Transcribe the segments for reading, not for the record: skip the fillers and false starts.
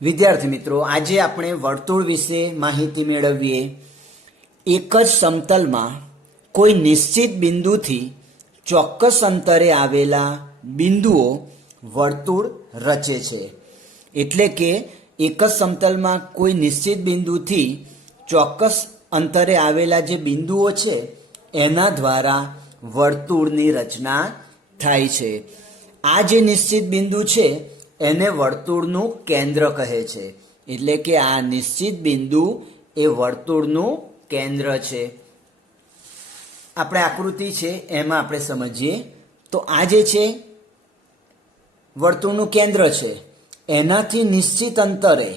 વિદ્યાર્થી મિત્રો, આજે આપણે વર્તુળ વિશે માહિતી મેળવીએ. એક જ સમતલમાં કોઈ નિશ્ચિત બિંદુથી ચોક્કસ અંતરે આવેલા બિંદુઓ વર્તુળ રચે છે. એટલે કે એક જ સમતલમાં કોઈ નિશ્ચિત બિંદુથી ચોક્કસ અંતરે આવેલા જે બિંદુઓ છે એના દ્વારા વર્તુળની રચના થાય છે. આ જે નિશ્ચિત બિંદુ છે એને વર્તુળનું કેન્દ્ર કહે છે. એટલે કે આ નિશ્ચિત બિંદુ એ વર્તુળનું કેન્દ્ર છે. આપણે આકૃતિ છે એમાં આપણે સમજીએ તો આ જે છે વર્તુળનું કેન્દ્ર છે. એનાથી નિશ્ચિત અંતરે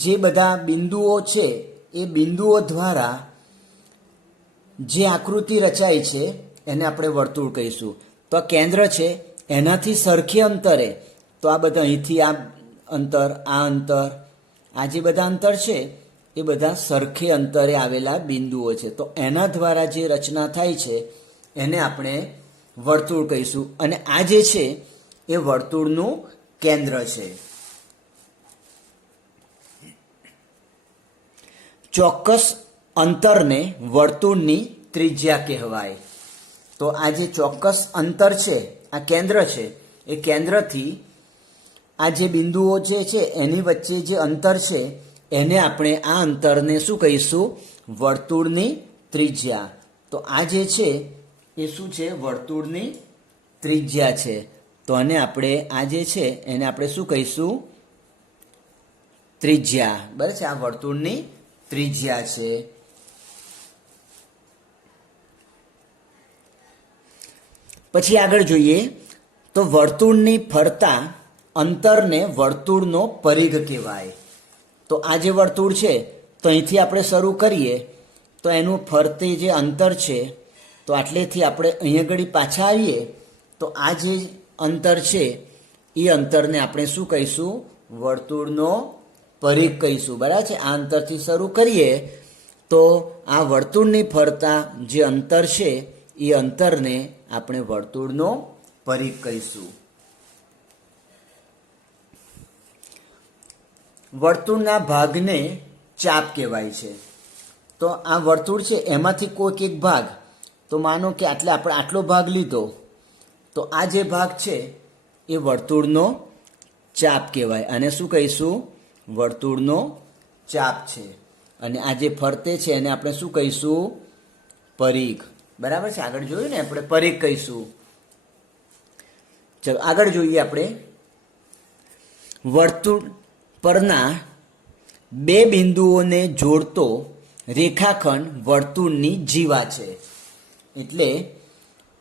જે બધા બિંદુઓ છે એ બિંદુઓ દ્વારા જે આકૃતિ રચાય છે એને આપણે વર્તુળ કહીશું. તો આ કેન્દ્ર છે, એનાથી સરખી અંતરે, તો આ બધા અહીંથી આ અંતર, આ જે બધા અંતર છે એ બધા સરખે અંતરે આવેલા બિંદુઓ છે. તો એના દ્વારા જે રચના થાય છે એને આપણે વર્તુળ કહીશું. અને આ જે છે એ વર્તુળનું કેન્દ્ર છે. ચોક્કસ અંતરને વર્તુળની ત્રિજ્યા કહેવાય. તો આ જે ચોક્કસ અંતર છે, આ કેન્દ્ર છે, એ કેન્દ્રથી આ જે બિંદુઓ જે છે એની વચ્ચે જે અંતર છે એને આપણે આ અંતરને શું કહીશું? વર્તુળની ત્રિજ્યા. તો આ જે છે એ શું છે? વર્તુળની ત્રિજ્યા છે. તો આને આપણે આ જે છે એને આપણે શું કહીશું? ત્રિજ્યા. બરાબર છે, આ વર્તુળની ત્રિજ્યા છે. પછી આગળ જોઈએ તો વર્તુળની ફરતા અંતરને વર્તુળનો પરિઘ કહેવાય. તો આ જે વર્તુળ છે તો અહીંથી આપણે શરૂ કરીએ તો એનું ફરતે જે અંતર છે, તો આટલેથી આપણે અહીંયા આગળ પાછા આવીએ તો આ જે અંતર છે એ અંતરને આપણે શું કહીશું? વર્તુળનો પરિઘ કહીશું. બરાબર છે, આ અંતરથી શરૂ કરીએ તો આ વર્તુળની ફરતા જે અંતર છે એ અંતરને આપણે વર્તુળનો પરિઘ કહીશું. વર્તુળના ભાગને ચાપ કહેવાય છે. તો આ વર્તુળ છે એમાંથી કોઈક એક ભાગ, તો માનો કે આપણે આટલો ભાગ લીધો, તો આ જે ભાગ છે એ વર્તુળનો ચાપ કહેવાય. અને શું કહીશું? વર્તુળનો ચાપ છે. અને આ જે ફરતે છે એને આપણે શું કહીશું? પરિઘ. બરાબર છે, આગળ જોયું ને આપણે પરિઘ કહીશું. ચલો આગળ જોઈએ આપણે. વર્તુળ પરના બે બિંદુઓને જોડતો રેખાખંડ વર્તુળની જીવા છે. એટલે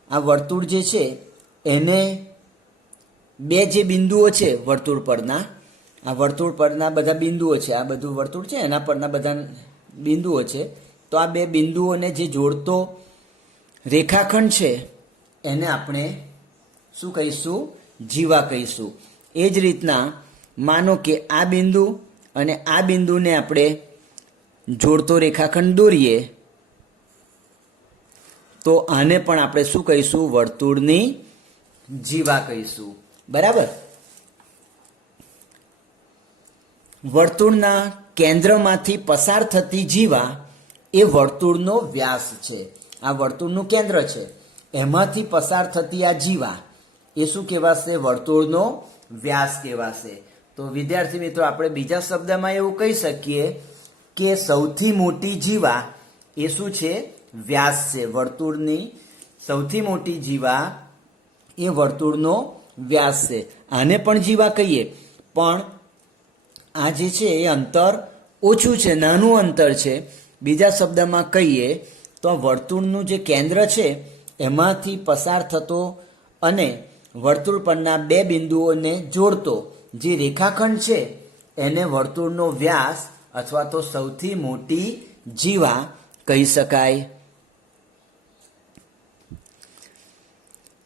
આ વર્તુળ જે છે એને બે જે બિંદુઓ છે વર્તુળ પરના, આ વર્તુળ પરના બધા બિંદુઓ છે, આ બધું વર્તુળ છે એના પરના બધા બિંદુઓ છે. તો આ બે બિંદુઓને જે જોડતો રેખાખંડ છે એને આપણે શું કહીશું? જીવા કહીશું. એ જ રીતના માનો કે આ બિંદુ અને આ બિંદુને આપણે જોડતો રેખાખંડ દોરીએ તો આને પણ આપણે શું કહીશું? વર્તુળની જીવા કહીશું. બરાબર. વર્તુળના કેન્દ્રમાંથી પસાર થતી જીવા એ વર્તુળનો વ્યાસ છે. આ વર્તુળનું કેન્દ્ર છે, એમાંથી પસાર થતી આ જીવા એ શું કહેવાશે? વર્તુળનો વ્યાસ કહેવાશે. તો વિદ્યાર્થી મિત્રો, આપણે બીજા શબ્દમાં એવું કહી શકીએ કે સૌથી મોટી જીવા એ શું છે? વ્યાસ છે. વર્તુળની સૌથી મોટી જીવા એ વર્તુળનો વ્યાસ છે. આને પણ જીવા કહીએ, પણ આ જે છે એ અંતર ઓછું છે, નાનું અંતર છે. બીજા શબ્દમાં કહીએ તો આ વર્તુળનું જે કેન્દ્ર છે એમાંથી પસાર થતો અને વર્તુળ પરના બે બિંદુઓને જોડતો જે રેખાખંડ છે એને વર્તુળનો વ્યાસ અથવા તો સૌથી મોટી જીવા કહી શકાય.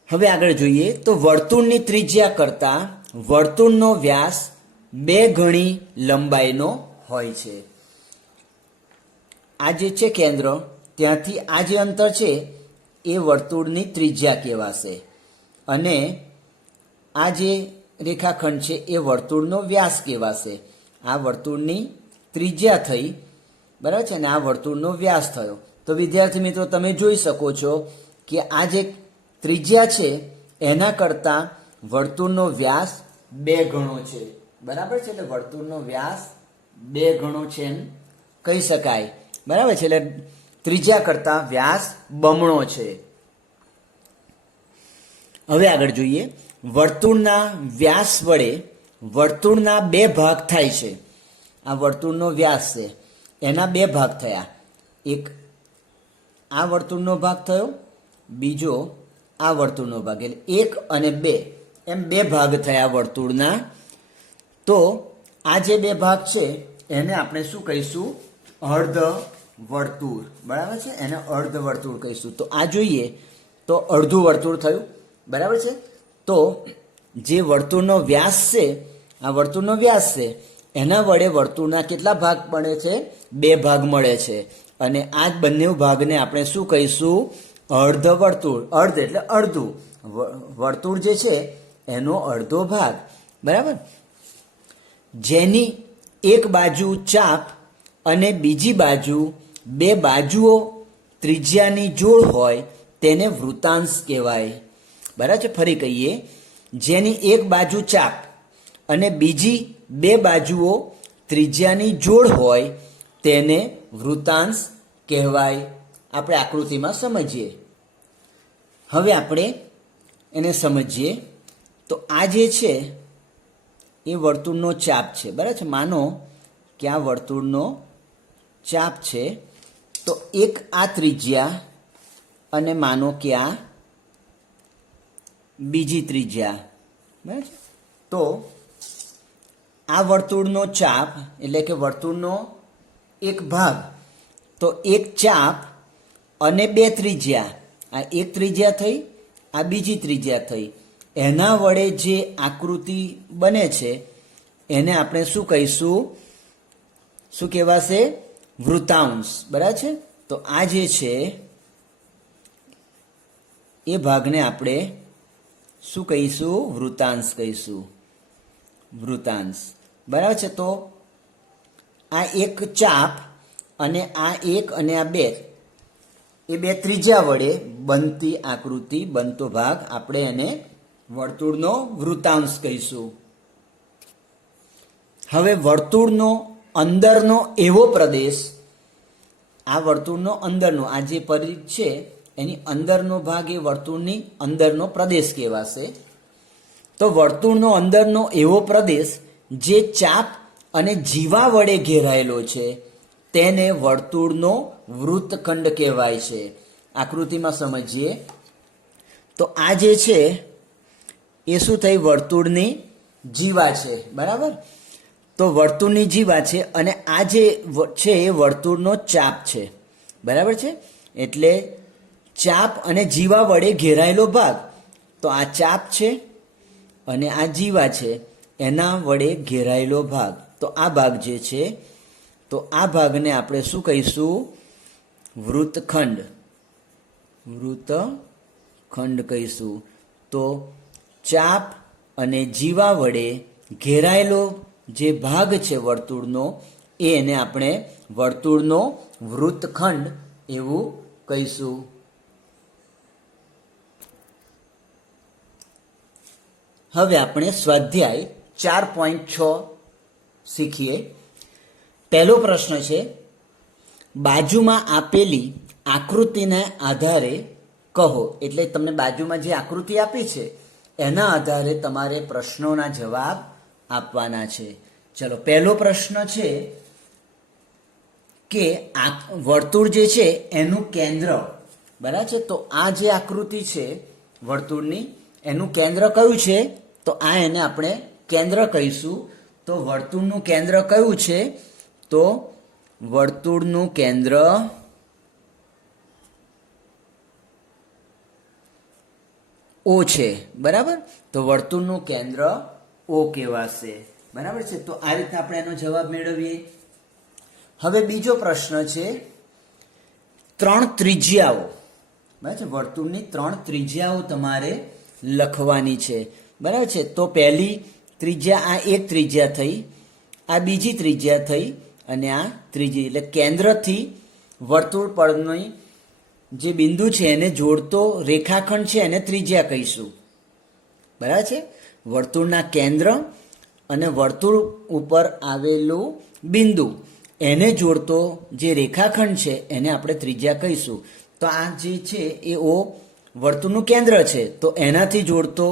હવે આગળ જોઈએ તો વર્તુળની ત્રિજ્યા કરતાં વર્તુળનો વ્યાસ 2 ગણી લંબાઈનો હોય છે. આ જે છે કેન્દ્ર, ત્યાંથી આ જે અંતર છે એ વર્તુળની ત્રિજ્યા કહેવાશે. અને આ જે રેખાખંડ છે એ વર્તુળનો વ્યાસ કહેવાશે. આ વર્તુળની ત્રિજ્યા થઈ, બરાબર છે, અને આ વર્તુળનો વ્યાસ થયો. તો વિદ્યાર્થી મિત્રો, તમે જોઈ શકો છો કે આ જે ત્રિજ્યા છે એના કરતાં વર્તુળનો વ્યાસ 2 ગણો છે. બરાબર છે, એટલે વર્તુળનો વ્યાસ 2 ગણો છે એમ કહી શકાય. બરાબર છે, એટલે ત્રિજ્યા કરતાં વ્યાસ બમણો છે. હવે આગળ જોઈએ. વર્તુળના વ્યાસ વડે વર્તુળના 2 ભાગ થાય છે. આ વર્તુળનો વ્યાસ છે એના 2 ભાગ થયા. એક આ વર્તુળનો ભાગ થયો, બીજો આ વર્તુળનો ભાગ, એટલે 1 અને 2 એમ 2 ભાગ થયા વર્તુળના. તો આ જે 2 ભાગ છે એને આપણે શું કહીશું? અર્ધ વર્તુળ. બરાબર છે, એને અર્ધ વર્તુળ કહીશું. તો આ જોઈએ તો અડધું વર્તુળ થયું. બરાબર છે. તો જે વર્તુળનો વ્યાસ છે, આ વર્તુળનો વ્યાસ છે, એના વડે વર્તુળના કેટલા ભાગ મળે છે? 2 ભાગ મળે છે. અને આ બંને ભાગને આપણે શું કહીશું? અર્ધ વર્તુળ. અર્ધ એટલે અડધું. વર્તુળ જે છે એનો અડધો ભાગ. બરાબર. જેની એક બાજુ ચાપ અને બીજી બાજુ 2 બાજુઓ ત્રિજ્યાની જોડ હોય તેને વૃત્તાંશ કહેવાય. બરાબર છે. ફરી કહીએ. જેની એક બાજુ ચાપ અને બીજી 2 બાજુઓ ત્રિજ્યાની જોડ હોય તેને વૃત્તાંશ કહેવાય. આપણે આકૃતિમાં સમજીએ. હવે આપણે એને સમજીએ. તો આ જે છે એ વર્તુળનો ચાપ છે. બરાબર છે. માનો કે આ વર્તુળનો ચાપ છે. તો એક આ ત્રિજ્યા અને માનો કે આ બીજી ત્રિજ્યા. બરાબર છે. તો આ વર્તુળનો ચાપ એટલે કે વર્તુળનો એક ભાગ, તો એક ચાપ અને 2 ત્રિજ્યા. આ એક ત્રિજ્યા થઈ, આ બીજી ત્રિજ્યા થઈ. એના વડે જે આકૃતિ બને છે એને આપણે શું કહીશું? શું કહેવાશે? વૃત્તાંશ. બરાબર છે. તો આ જે છે એ ભાગને આપણે શું કહીશું? વૃત્તાંશ કહીશું. વૃત્તાંશ. બરાબર છે. તો આ એક ચાપ અને આ 1 અને આ 2 એ 2 ત્રિજ્યા વડે બનતી આકૃતિ, બનતો ભાગ, આપણે એને વર્તુળનો વૃત્તાંશ કહીશું. હવે વર્તુળનો અંદરનો એવો પ્રદેશ, આ વર્તુળનો અંદરનો આ જે પરિઘ છે એની અંદરનો ભાગ એ વર્તુળની અંદરનો પ્રદેશ કહેવાશે. તો વર્તુળનો અંદરનો એવો પ્રદેશ જે ચાપ અને જીવા વડે ઘેરાયેલો છે તેને વર્તુળનો વૃત્તખંડ કહેવાય છે. આકૃતિમાં સમજીએ. તો આ જે છે એ શું થઈ? વર્તુળની જીવા છે. બરાબર. તો વર્તુળની જીવા છે અને આ જે છે એ વર્તુળનો ચાપ છે. બરાબર છે. એટલે ચાપ અને જીવા વડે ઘેરાયેલો ભાગ. તો આ ચાપ છે અને આ જીવા છે, એના વડે ઘેરાયેલો ભાગ. તો આ ભાગ જે છે, તો આ ભાગને આપણે શું કહીશું? વૃત્તખંડ. વૃત્તખંડ કહીશું. તો ચાપ અને જીવા વડે ઘેરાયેલો જે ભાગ છે વર્તુળનો, એને આપણે વર્તુળનો વૃત્તખંડ એવું કહીશું. હવે આપણે સ્વાધ્યાય 4.6 શીખીએ. પહેલો પ્રશ્ન છે, બાજુમાં આપેલી આકૃતિને આધારે કહો. એટલે તમને બાજુમાં જે આકૃતિ આપી છે એના આધારે તમારે પ્રશ્નોના જવાબ આપવાના છે. ચલો, પહેલો પ્રશ્ન છે કે આ વર્તુળ જે છે એનું કેન્દ્ર. બરાબર છે. તો આ જે આકૃતિ છે વર્તુળની, એનું કેન્દ્ર કયું છે? તો આ એને આપણે કેન્દ્ર કહીશું. તો વર્તુળનું કેન્દ્ર કયું છે? તો વર્તુળનું કેન્દ્ર O છે. બરાબર. તો વર્તુળનું કેન્દ્ર O કહેવાશે. બરાબર છે. તો આ રીતે આપણે એનો જવાબ મેળવીએ. હવે બીજો પ્રશ્ન છે, 3 ત્રિજ્યાઓ. બરાબર છે. વર્તુળની 3 ત્રિજ્યાઓ તમારે લખવાની છે. બરાબર છે. તો પહેલી ત્રિજ્યા આ એક ત્રિજ્યા થઈ, આ બીજી ત્રિજ્યા થઈ અને આ ત્રીજી. એટલે કેન્દ્રથી વર્તુળ પરની જે બિંદુ છે એને જોડતો રેખાખંડ છે એને ત્રિજ્યા કહીશું. બરાબર છે. વર્તુળના કેન્દ્ર અને વર્તુળ ઉપર આવેલું બિંદુ એને જોડતો જે રેખાખંડ છે એને આપણે ત્રિજ્યા કહીશું. તો આ જે છે એ ઓ વર્તુળનું કેન્દ્ર છે, તો એનાથી જોડતો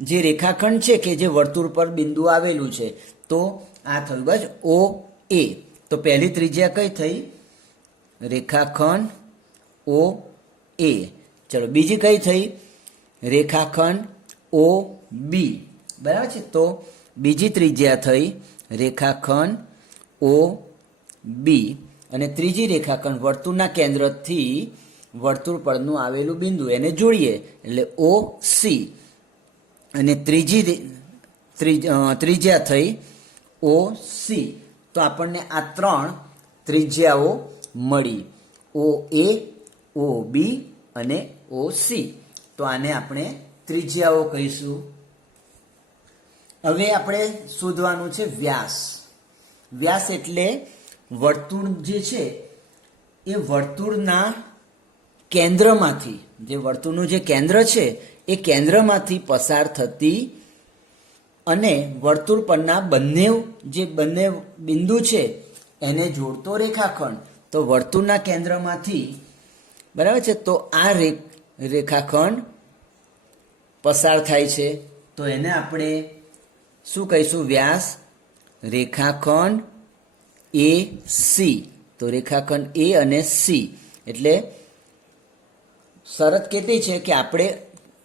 જે રેખાખંડ છે કે જે વર્તુળ પર બિંદુ આવેલું છે, તો આ થયું બસ ઓ એ. તો પહેલી ત્રિજ્યા કઈ થઈ? રેખાખંડ ઓ એ. ચલો બીજી કઈ થઈ? રેખાખંડ ઓ બી. બરાબર છે. તો બીજી ત્રિજ્યા થઈ રેખાખંડ ઓ બી અને ત્રીજી રેખાખંડ વર્તુળના કેન્દ્રથી વર્તુળ પરનું આવેલું બિંદુ એને જોડીએ એટલે ઓ સી. અને ત્રિજ્યા થઈ ઓ સી. તો આપણને આ ત્રણ ત્રિજ્યાઓ મળી, ઓ એ, ઓ બી અને ઓ સી. તો આને આપણે ત્રિજ્યાઓ કહીશું. હવે આપણે શોધવાનું છે વ્યાસ. વ્યાસ એટલે વર્તુળ જે છે એ વર્તુળના કેન્દ્રમાંથી, જે વર્તુળનું જે કેન્દ્ર છે એ કેન્દ્રમાંથી પસાર થતી અને વર્તુળ પરના બંને બિંદુ છે એને જોડતો રેખાખંડ. તો વર્તુળના કેન્દ્રમાંથી, બરાબર છે, તો આ રેખાખંડ પસાર થાય છે, તો એને આપણે શું કહીશું? વ્યાસ. રેખાખંડ એ સી. તો રેખાખંડ એ અને સી એટલે શરત કેટલી છે કે આપણે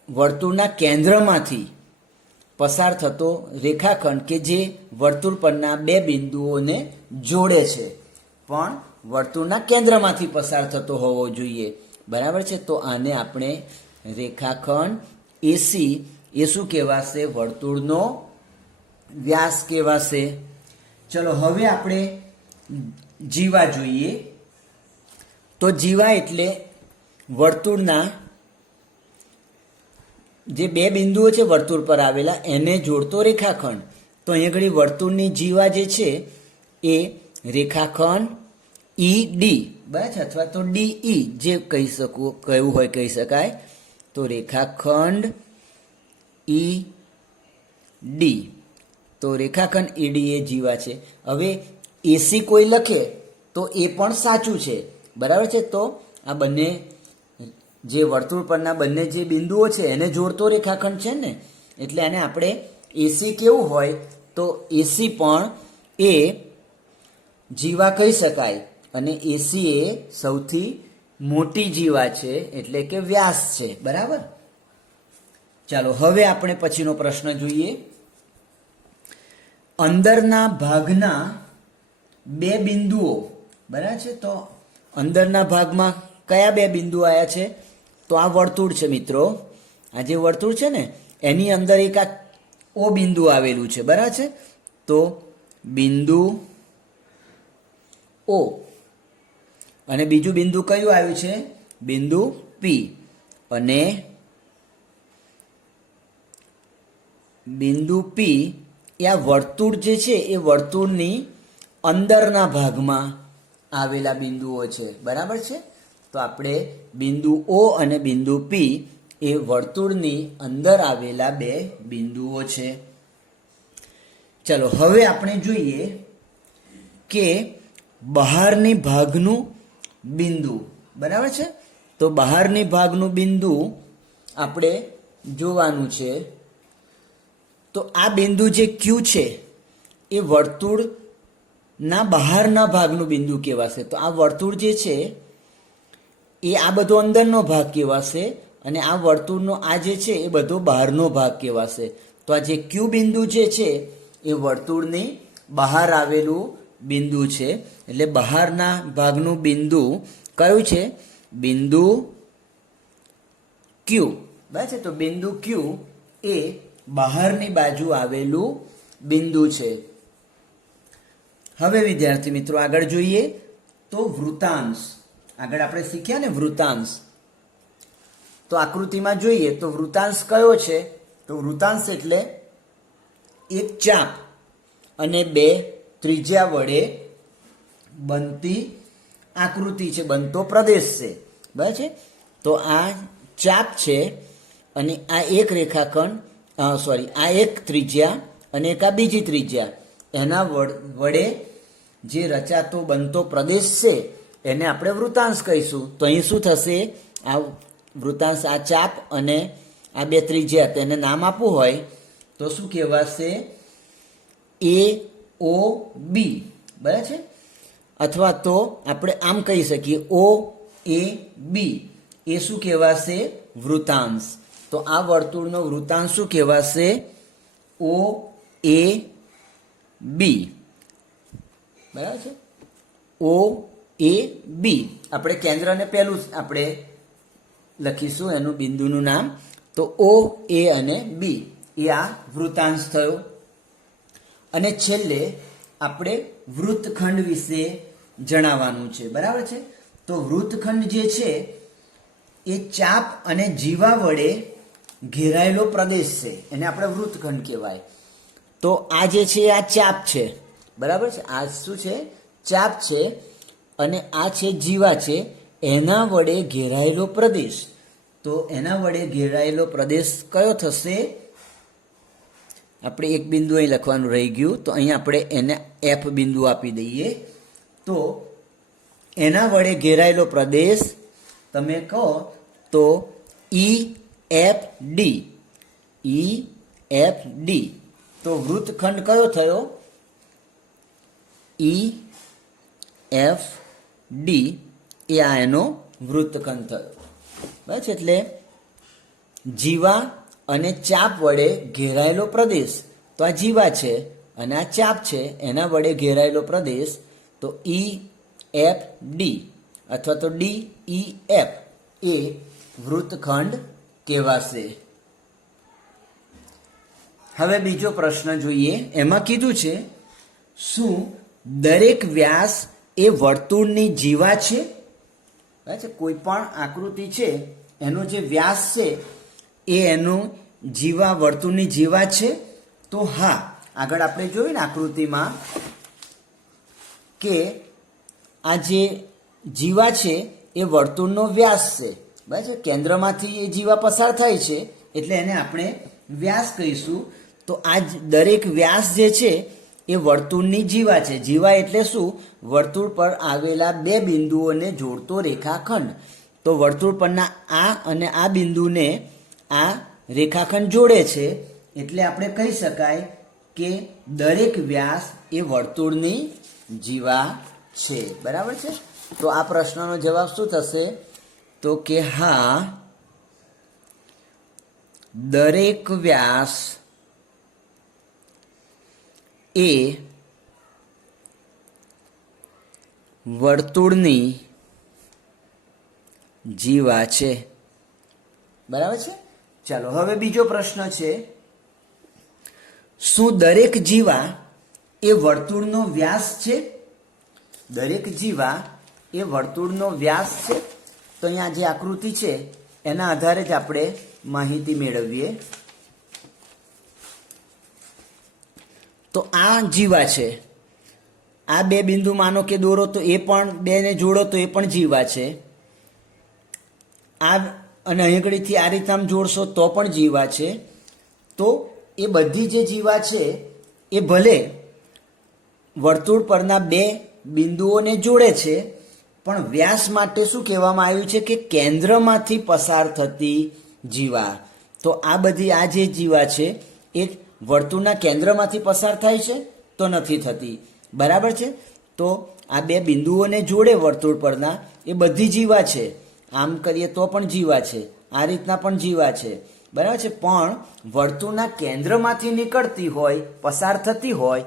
વર્તુળના કેન્દ્રમાંથી પસાર થતો રેખાખંડ કે જે વર્તુળ પરના બે બિંદુઓને જોડે છે, પણ વર્તુળના કેન્દ્રમાંથી પસાર થતો હોવો જોઈએ. બરાબર છે. તો આને આપણે રેખાખંડ એસી એ શું કહેવાશે? વર્તુળનો વ્યાસ કહેવાશે. ચલો હવે આપણે જીવા જોઈએ. તો જીવા એટલે વર્તુળના જે બે બિંદુઓ છે વર્તુળ પર આવેલા એને જોડતો રેખાખંડ. તો અહીં આગળ વર્તુળની જીવા જે છે એ રેખાખંડ ઈ ડી, બરાબર છે, અથવા તો ડી ઈ જે કહેવું હોય કહી શકાય. તો રેખાખંડ ઈ ડી. તો રેખાખંડ ઈડી એ જીવા છે. હવે એસી કોઈ લખે તો એ પણ સાચું છે. બરાબર છે. તો આ બંને જે વર્તુળ પરના બંને જે બિંદુઓ છે એને જોડતો રેખાખંડ છે ને, એટલે આને આપણે એસી કેવું હોય? તો એસી પણ એ જીવા કહી શકાય. અને એસી એ સૌથી મોટી જીવા છે, એટલે કે વ્યાસ છે. બરાબર. ચાલો હવે આપણે પછીનો પ્રશ્ન જોઈએ. અંદરના ભાગના બે બિંદુઓ, બરાબર છે, તો અંદરના ભાગમાં કયા બે બિંદુ આવ્યા છે? તો આ વર્તુળ છે મિત્રો. આ જે વર્તુળ છે ને એની અંદર એક આ ઓ બિંદુ આવેલું છે. બરાબર છે. તો બિંદુ ઓ અને બીજું બિંદુ કયું આવ્યું છે? બિંદુ પી. અને બિંદુ પી એ આ વર્તુળ જે છે એ વર્તુળની અંદરના ભાગમાં આવેલા બિંદુઓ છે. બરાબર છે. તો આપણે બિંદુ ઓ અને બિંદુ પી એ વર્તુળની અંદર આવેલા બે બિંદુઓ છે. ચલો હવે આપણે જોઈએ કે બહારની ભાગનું બિંદુ. બરાબર છે. તો બહારની ભાગનું બિંદુ આપણે જોવાનું છે. તો આ બિંદુ જે ક્યુ છે એ વર્તુળના બહારના ભાગનું બિંદુ કહેવાશે. તો આ વર્તુળ જે છે એ આ બધો અંદરનો ભાગ કહેવાશે અને આ વર્તુળનો આ જે છે એ બધો બહારનો ભાગ કહેવાશે. તો આ જે ક્યુ બિંદુ જે છે એ વર્તુળની બહાર આવેલું બિંદુ છે. એટલે બહારના ભાગનું બિંદુ કયું છે? બિંદુ ક્યુ. બરાબર છે. તો બિંદુ ક્યુ એ બહારની બાજુ આવેલું બિંદુ છે. હવે વિદ્યાર્થી મિત્રો આગળ જોઈએ તો વૃતાંશ. આગળ આપણે શીખ્યા ને વૃતાંશ. તો આકૃતિમાં જોઈએ તો વૃતાંશ કયો છે? તો વૃતાંશ એટલે એક ચાપ અને બે ત્રિજ્યા વડે બનતી આકૃતિ છે, બનતો પ્રદેશ છે, બરાબર છે. તો આ ચાપ છે અને આ એક રેખાખંડ આ એક ત્રિજ્યા અને એક આ બીજી ત્રિજ્યા, એના વડે જે રચાતો બનતો પ્રદેશ છે એને આપણે વૃતાંશ કહીશું. તો અહીં શું થશે? આ વૃતાંશ, આ ચાપ અને આ બે ત્રિજ્યા, તેને નામ આપવું હોય તો શું કહેવાશે? એ ઓ બી, બરાબર છે. અથવા તો આપણે આમ કહી શકીએ ઓ એ બી, એ શું કહેવાશે? વૃતાંશ. તો આ વર્તુળનો વૃતાંશ શું કહેવાશે? ઓ એ બી, બરાબર છે. ઓ એ બી. આપણે કેન્દ્રને પહેલું આપણે લખીશું એનું બિંદુનું નામ. તો ઓ એ અને બી એ આ વૃતાંશ થયો. અને છેલ્લે આપણે વૃત્તખંડ વિશે જણાવવાનું છે, બરાબર છે. તો વૃત્તખંડ જે છે એ ચાપ અને જીવા વડે ઘેરાયેલો પ્રદેશ છે, એને આપણે વૃત્તખંડ કહેવાય. તો આ જે છે આ ચાપ છે, બરાબર છે. આ શું છે? ચાપ છે. અને આ છે જીવા છે, એના વડે ઘેરાયેલો પ્રદેશ. તો એના વડે ઘેરાયેલો પ્રદેશ કયો થશે? આપણે એક બિંદુ અહીં લખવાનું રહી ગયું, તો અહીં આપણે એને એફ બિંદુ આપી દઈએ. તો એના વડે ઘેરાયેલો પ્રદેશ તમે કહો તો ઈ એફ ડી, ઈ એફ ડી. તો વૃત્તખંડ કયો થયો? ઈ એફ ડી એ આ એનો વૃત્તખંડ થયો, બરાબર છે. એટલે જીવા અને ચાપ વડે ઘેરાયેલો પ્રદેશ, તો આ જીવા છે અને આ ચાપ છે, એના વડે ઘેરાયેલો પ્રદેશ તો ઈ એફ ડી અથવા તો ડી ઈ એફ એ વૃત્તખંડ કહેવાશે. હવે બીજો પ્રશ્ન જોઈએ. એમાં કીધું છે, શું દરેક વ્યાસ એ વર્તુળની જીવા છે? કોઈ પણ આકૃતિ છે એનો જે વ્યાસ છે એ એનું જીવા, વર્તુળની જીવા છે? તો હા. આગળ આપણે જોયું ને આકૃતિમાં કે આ જે જીવા છે એ વર્તુળનો વ્યાસ છે, બરાબર છે. કેન્દ્રમાંથી એ જીવા પસાર થાય છે એટલે એને આપણે વ્યાસ કહીશું. તો આ દરેક વ્યાસ જે છે એ વર્તુળની જીવા છે. જીવા એટલે શું? વર્તુળ પર આવેલા બે બિંદુઓને જોડતો રેખાખંડ. તો વર્તુળ પરના આ અને આ બિંદુને આ રેખાખંડ જોડે છે, એટલે આપણે કહી શકાય કે દરેક વ્યાસ એ વર્તુળની જીવા છે, બરાબર છે. તો આ પ્રશ્નનો જવાબ શું થશે? તો કે હા, દરેક વ્યાસ એ વર્તુળની જીવા છે, બરાબર છે. ચાલો હવે બીજો પ્રશ્ન છે, શું દરેક જીવા એ વર્તુળનો વ્યાસ છે? દરેક જીવા એ વર્તુળનો વ્યાસ છે? તો અહીંયા જે આકૃતિ છે એના આધારે જ આપણે માહિતી મેળવીએ. તો આ જીવા છે, આ બે બિંદુ માનો કે દોરો તો એ પણ બેને જોડો તો એ પણ જીવા છે. આ અને અહીં ઘડીથી આ રીતે આમ જોડશો તો પણ જીવા છે. તો એ બધી જે જીવા છે એ ભલે વર્તુળ પરના બે બિંદુઓને જોડે છે, પણ વ્યાસ માટે શું કહેવામાં આવ્યું છે? કે કેન્દ્રમાંથી પસાર થતી જીવા. તો આ બધી આ જે જીવા છે એ વર્તુળના કેન્દ્રમાંથી પસાર થાય છે? તો નથી થતી, બરાબર છે. તો આ બે બિંદુઓને જોડે વર્તુળ પરના એ બધી જીવા છે. આમ કરીએ તો પણ જીવા છે, આ રીતના પણ જીવા છે, બરાબર છે. પણ વર્તુળના કેન્દ્રમાંથી નીકળતી હોય, પસાર થતી હોય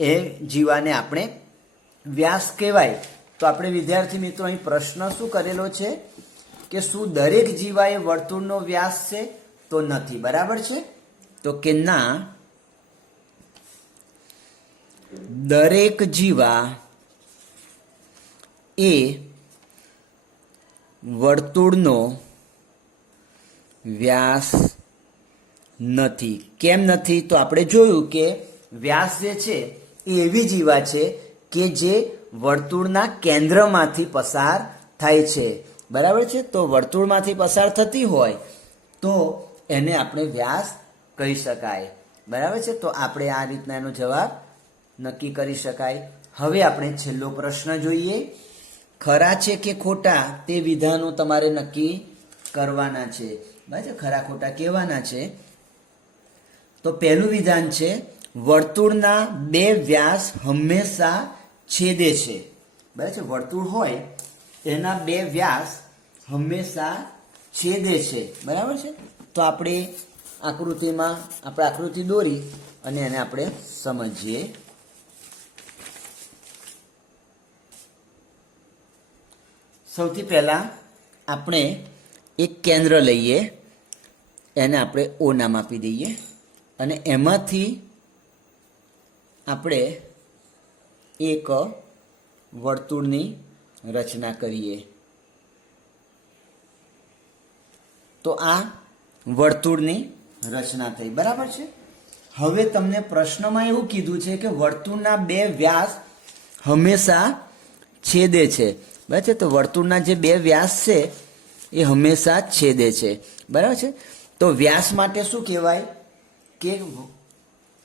એ જીવાને આપણે વ્યાસ કહેવાય. તો આપણે વિદ્યાર્થી મિત્રો અહીં પ્રશ્ન શું કરેલો છે કે શું દરેક જીવા એ વર્તુળનો વ્યાસ છે? તો નથી, બરાબર છે. તો કે ના, દરેક જીવા એ વર્તુળનો વ્યાસ નથી. કેમ નથી? તો આપણે જોયું કે વ્યાસ જે છે એ એવી જીવા છે કે જે વર્તુળના કેન્દ્રમાંથી પસાર થાય છે. બરાબર છે? તો વર્તુળમાંથી પસાર થતી હોય તો એને આપણે વ્યાસ કહી શકાય. બરાબર છે? તો આપણે આ રીતના એનો જવાબ નક્કી કરી શકાય. હવે આપણે છેલ્લો પ્રશ્ન જોઈએ. ખરા છે કે ખોટા તે વિધાનો તમારે નક્કી કરવાના છે. બરાબર? ખરા ખોટા કહેવાના છે. તો પહેલું વિધાન છે વર્તુળના બે વ્યાસ હંમેશા છેદે છે. બરાબર છે? વર્તુળ હોય એના બે વ્યાસ હંમેશા છેદે છે. બરાબર છે? તો આપણે આકૃતિમાં આપણે આકૃતિ દોરી અને એને આપણે સમજીએ. સૌથી પહેલા આપણે એક કેન્દ્ર લઈએ, એને આપણે ઓ નામ આપી દઈએ અને એમાંથી આપણે એક વર્તુળની રચના કરીએ. તો આ વર્તુળની રચના થઈ. બરાબર છે? હવે તમને પ્રશ્નમાં એવું કીધું છે કે વર્તુળના બે વ્યાસ હંમેશા છેદે છે. બરાબર છે? તો વર્તુળના જે બે વ્યાસ છે એ હંમેશા છેદે છે. બરાબર છે? તો વ્યાસ માટે શું કહેવાય કે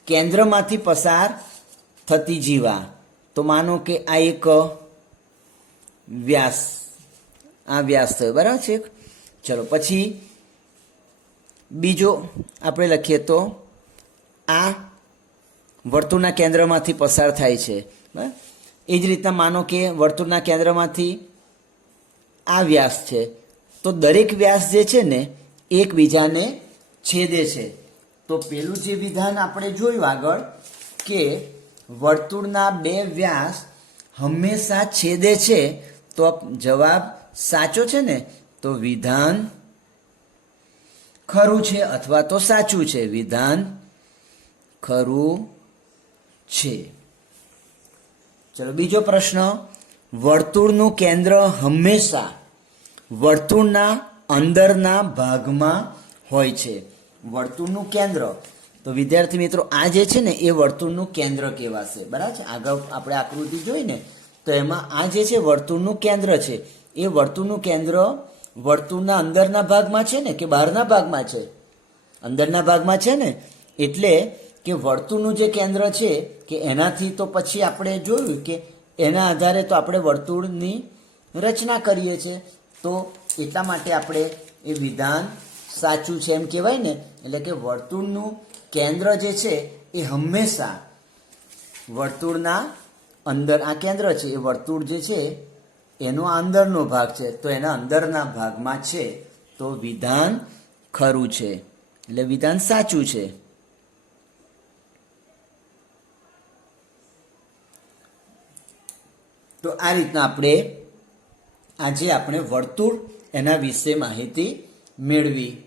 કેન્દ્રમાંથી પસાર થતી જીવા. તો માનો કે આ એક વ્યાસ, આ વ્યાસ થયો. બરાબર છે? ચલો પછી બીજો આપણે લખીએ તો આ વર્તુળના કેન્દ્રમાંથી પસાર થાય છે. બરાબર? એ જ રીતના માનો કે વર્તુળના કેન્દ્રમાંથી આ વ્યાસ છે, તો દરેક વ્યાસ જે છે ને એકબીજાને છેદે છે. તો પેલું જે વિધાન આપણે જોયું આગળ કે વર્તુળના બે વ્યાસ હંમેશા છેદે છે, તો જવાબ સાચો છે ને? તો વિધાન ખરું છે અથવા તો સાચું છે. વિધાન ખરું છે. ચલો બીજો પ્રશ્ન. વર્તુળનું કેન્દ્ર હંમેશા વર્તુળના અંદરના ભાગમાં હોય છે. વર્તુળનું કેન્દ્ર, તો વિદ્યાર્થી મિત્રો આ જે છે ને એ વર્તુળનું કેન્દ્ર કહેવાશે. બરાબર છે? આગળ આપણે આકૃતિ જોઈ ને તો એમાં આ જે છે વર્તુળનું કેન્દ્ર છે. એ વર્તુળનું કેન્દ્ર વર્તુળના અંદરના ભાગમાં છે ને કે બહારના ભાગમાં છે? અંદરના ભાગમાં છે ને. એટલે કે વર્તુળનું જે કેન્દ્ર છે કે એનાથી તો પછી આપણે જોયું કે એના આધારે તો આપણે વર્તુળની રચના કરીએ છીએ. તો એટલા માટે આપણે એ વિધાન સાચું છે એમ કહેવાય ને. એટલે કે વર્તુળનું કેન્દ્ર જે છે એ હંમેશા વર્તુળના અંદર, આ કેન્દ્ર છે એ વર્તુળ જે છે એનો અંદરનો ભાગ છે, તો એના અંદરના ભાગમાં છે. તો વિધાન ખરું છે, એટલે વિધાન સાચું છે. તો આ રીતના આજે આપણે વર્તુળ એના વિશે માહિતી મેળવી.